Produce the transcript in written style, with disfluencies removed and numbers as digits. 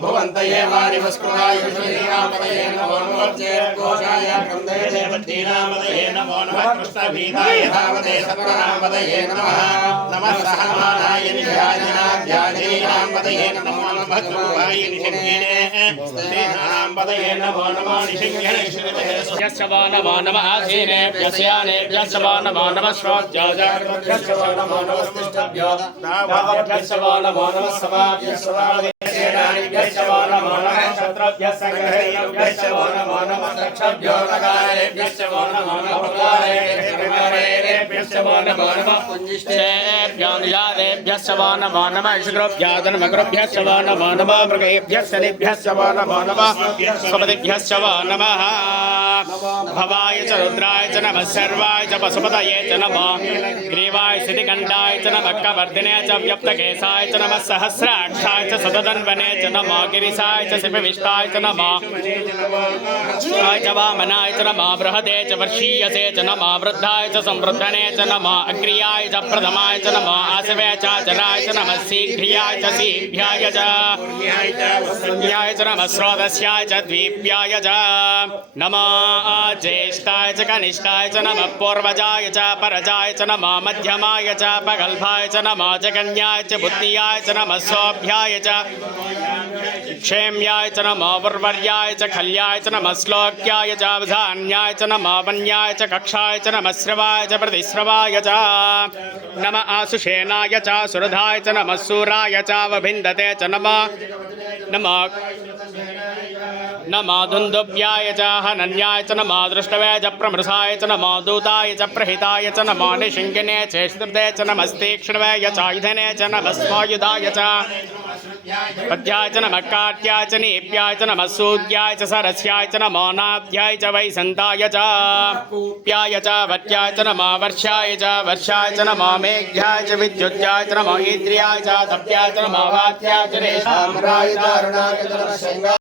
भुवन्तये वाणिवस्कृताय श्रीरामपदये नमो नमः जयघोषाय कंदये नमो नमः कृष्णभीताय धावते सत्वनामपदये नमः नमः सहमानाय निशाजनाध्याजनामपदये नमो नमः ध्रुवाय निषङ्गिने श्रीनामपदये नमो नमः निषङ्गिने यस्य वो नमो नमः आसीने यस्याने यस्य वो नमो नमः श्रोत्याजागृत्यस्य वो नमो नमः स्तिष्ठभ्यो दावभ्यस्य वो नमो नमः समाभ्यस्य यस्य वो नमो नमः क्षत्रभ्यस्य ग्रहेभ्यस्य वो नमो नमः दक्षभ्यो नगारेभ्यस्य वो नमो नमः प्रकारेभ्यस्य वो नमो नमः पुञ्जिष्ठेभ्यो निजादेभ्यस्य वो नमो नमः ऋषिगृभ्यादनमगृभ्यस्य वो नमो नमः मृगेभ्यस्य निभ्यस्य वो नमो नमः स्वपतिभ्यस्य वो नमः भवाय च रुद्राय च नमः सर्वाय च पशुपतये च नमः ग्रीवाय स्थितिकण्ठाय च नमः कवर्धिने च व्यप्तकेशाय च नमः सहस्राक्षाय च सततन्वने च नमः गिरिशाय च शिवविष्टाय च नमः आय च वामनाय च नमः बृहदे च वर्षीयसे च नमः वृद्धाय च संवृद्धने च नमः अग्र्याय च प्रथमाय च नमः आसवे च जराय च नमः शीघ्र्याय च शीभ्याय च च नमः स्रोतस्याय च द्वीप्याय च नमः ज्येष्ठाय च कनिष्ठाय च नमः पूर्वजाय च परजाय च नमः मध्यमाय च पगल्भाय च नमः जगन्याय च बुद्धियाय च नमः सौभ्याय च क्षेम्याय च नमः वर्वर्याय च खल्याय च नमः श्लोक्याय च अवधान्याय च नमः वन्याय च कक्षाय च नमः श्रवाय च प्रतिश्रवाय च नमः आसुषेनाय च सुरधाय च नमः सूराय च वभिन्दते च नमः नमः दुन्दुभ्याय च हनन्याय च नमः दृष्टवे च प्रमृषाय च नमः दूताय च प्रहिताय च नमः निशिङ्गिने च श्रुते च नमस्तीक्ष्णवे च आयुधने च नमः स्वायुधाय च पद्याय च नमः काट्याय च नीप्याय च नमः सूद्याय च सरस्याय च नमः नाभ्याय च वैसन्ताय च प्याय च वट्याय च नमः वर्षाय च नमः मेघ्याय च विद्युत्याय च नमः इन्द्रियाय च तप्याय च नमः वात्याय च रेशाम्राय च अरुणाय च नमः